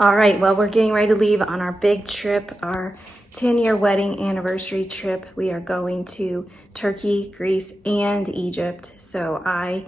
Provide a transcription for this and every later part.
All right, well, we're getting ready to leave on our big trip, our 10-year wedding anniversary trip. We are going to Turkey, Greece, and Egypt. So I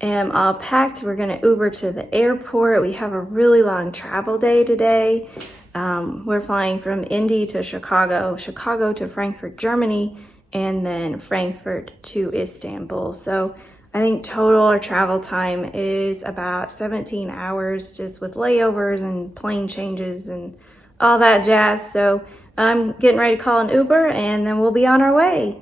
am all packed. We're gonna Uber to the airport. We have a really long travel day today. We're flying from Indy to Chicago, Chicago to Frankfurt, Germany, and then Frankfurt to Istanbul. So I think total our travel time is about 17 hours just with layovers and plane changes and all that jazz. So I'm getting ready to call an Uber and then we'll be on our way.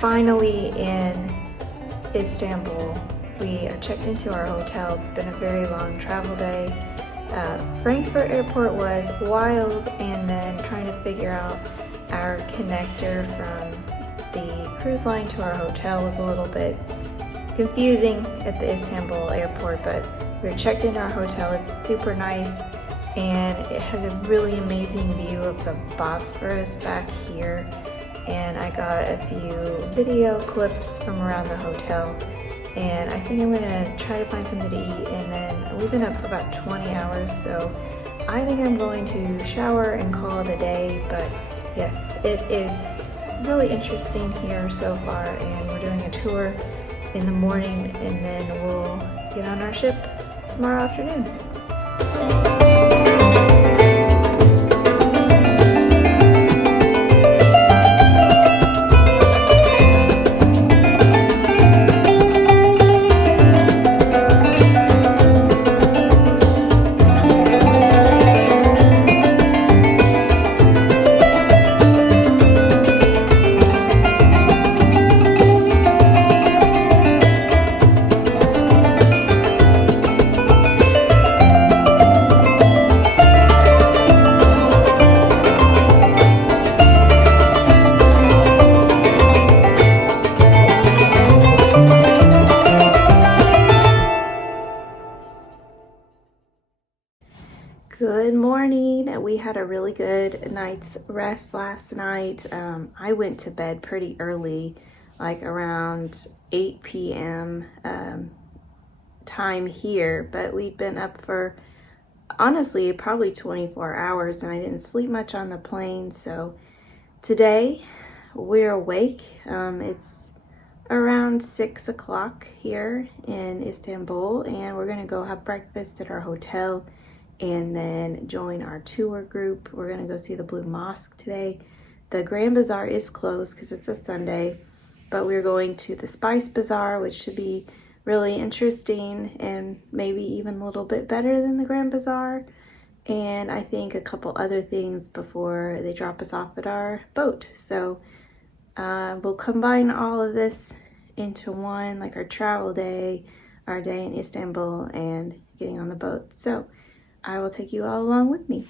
Finally in Istanbul. We are checked into our hotel. It's been a very long travel day. Frankfurt airport was wild, and then trying to figure out our connector from the cruise line to our hotel was a little bit confusing at the Istanbul airport, but we were checked into our hotel. It's super nice and it has a really amazing view of the Bosphorus back here. And I got a few video clips from around the hotel, and I think I'm gonna try to find something to eat. And then we've been up for about 20 hours, so I think I'm going to shower and call it a day. But yes, it is really interesting here so far, and we're doing a tour in the morning and then we'll get on our ship tomorrow afternoon. morning. We had a really good night's rest last night. I went to bed pretty early, like around 8 p.m. Time here, but we'd been up for honestly probably 24 hours and I didn't sleep much on the plane. So today we're awake. It's around 6 o'clock here in Istanbul, and we're gonna go have breakfast at our hotel and then join our tour group. We're gonna go see the Blue Mosque today. The Grand Bazaar is closed because it's a Sunday, but we're going to the Spice Bazaar, which should be really interesting and maybe even a little bit better than the Grand Bazaar. And I think a couple other things before they drop us off at our boat. So we'll combine all of this into one, like our travel day, our day in Istanbul, and getting on the boat. So I will take you all along with me.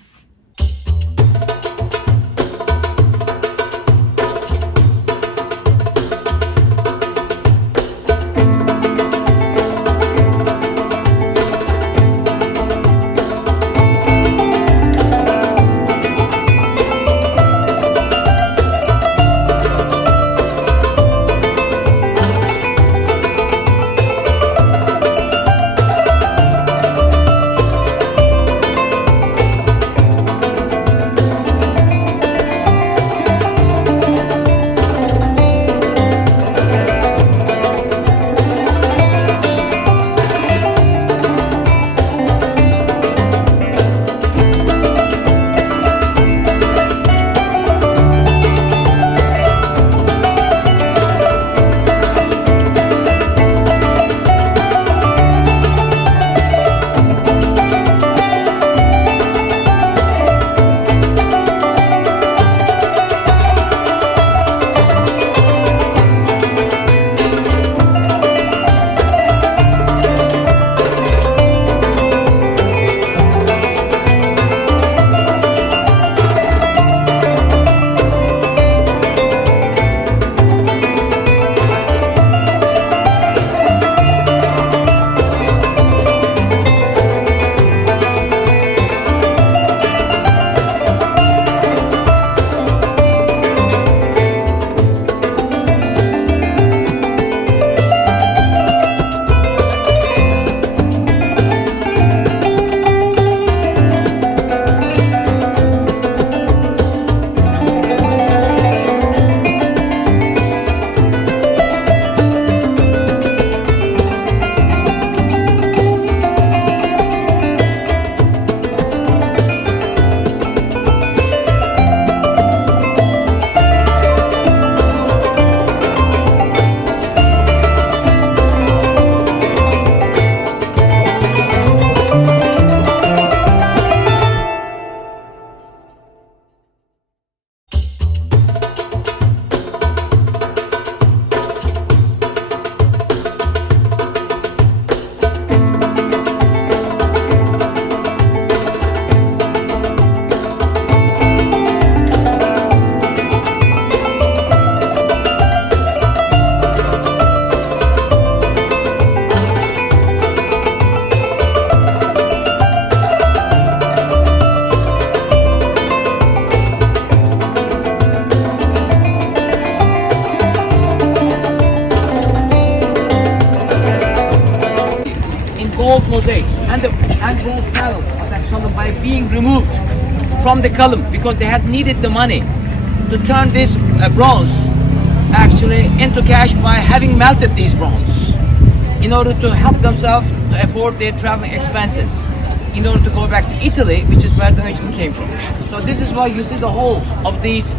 Gold mosaics and bronze panels of that column by being removed from the column because they had needed the money to turn this bronze actually into cash by having melted these bronze in order to help themselves to afford their traveling expenses in order to go back to Italy, which is where the original came from. So this is why you see the holes of these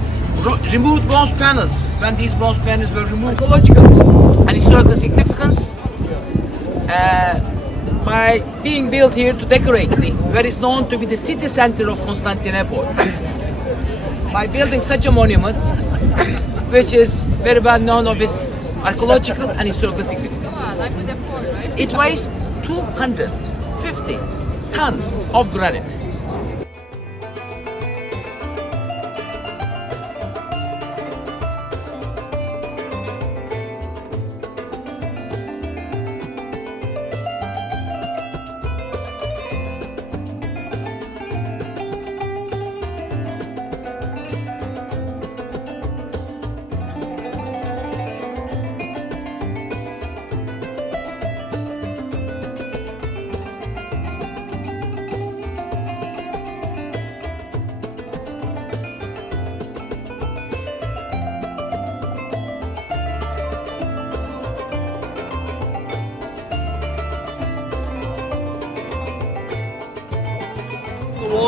removed bronze panels when these bronze panels were removed. Archaeological and historical significance by being built here to decorate where is known to be the city center of Constantinople. By building such a monument, which is very well known of its archaeological and historical significance. It weighs 250 tons of granite.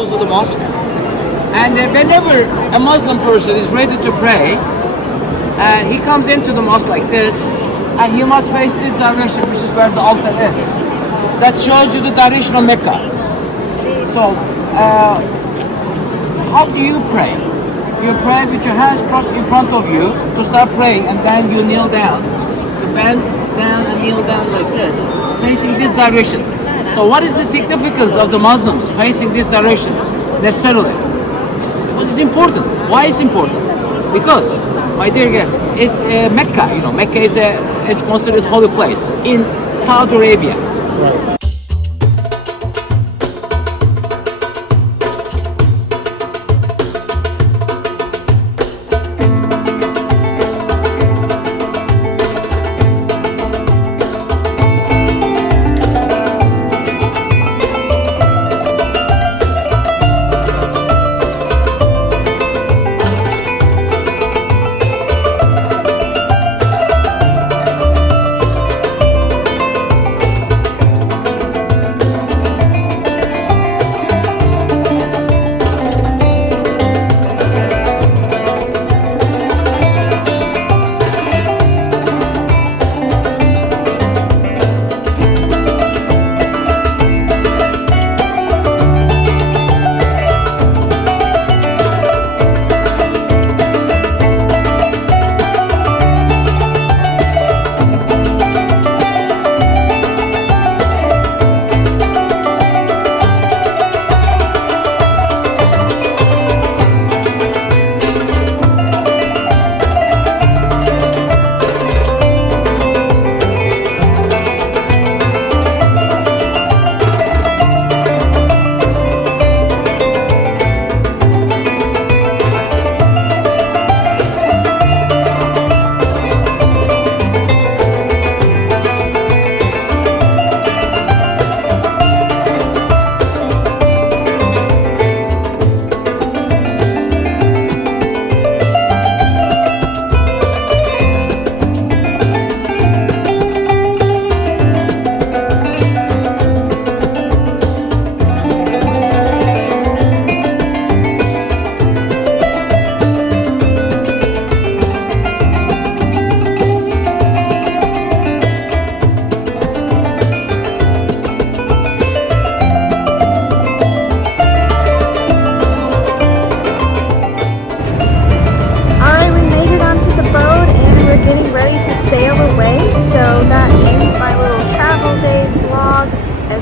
windows of the mosque. And whenever a Muslim person is ready to pray, he comes into the mosque like this, and he must face this direction, which is where the altar is. That shows you the direction of Mecca. So, how do you pray? You pray with your hands crossed in front of you to start praying, and then you kneel down. You bend down and kneel down like this, facing this direction. So what is the significance of the Muslims facing this direction necessarily? Because it's important. Why is important? Because, my dear guests, it's Mecca. You know, Mecca is considered holy place in Saudi Arabia. Right.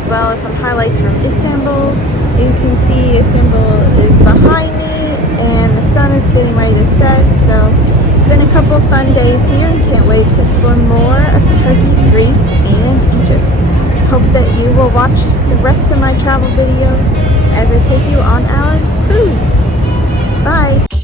as well as some highlights from Istanbul. You can see Istanbul is behind me and the sun is getting ready to set, so it's been a couple of fun days here and can't wait to explore more of Turkey, Greece, and Egypt. Hope that you will watch the rest of my travel videos as I take you on our cruise. Bye!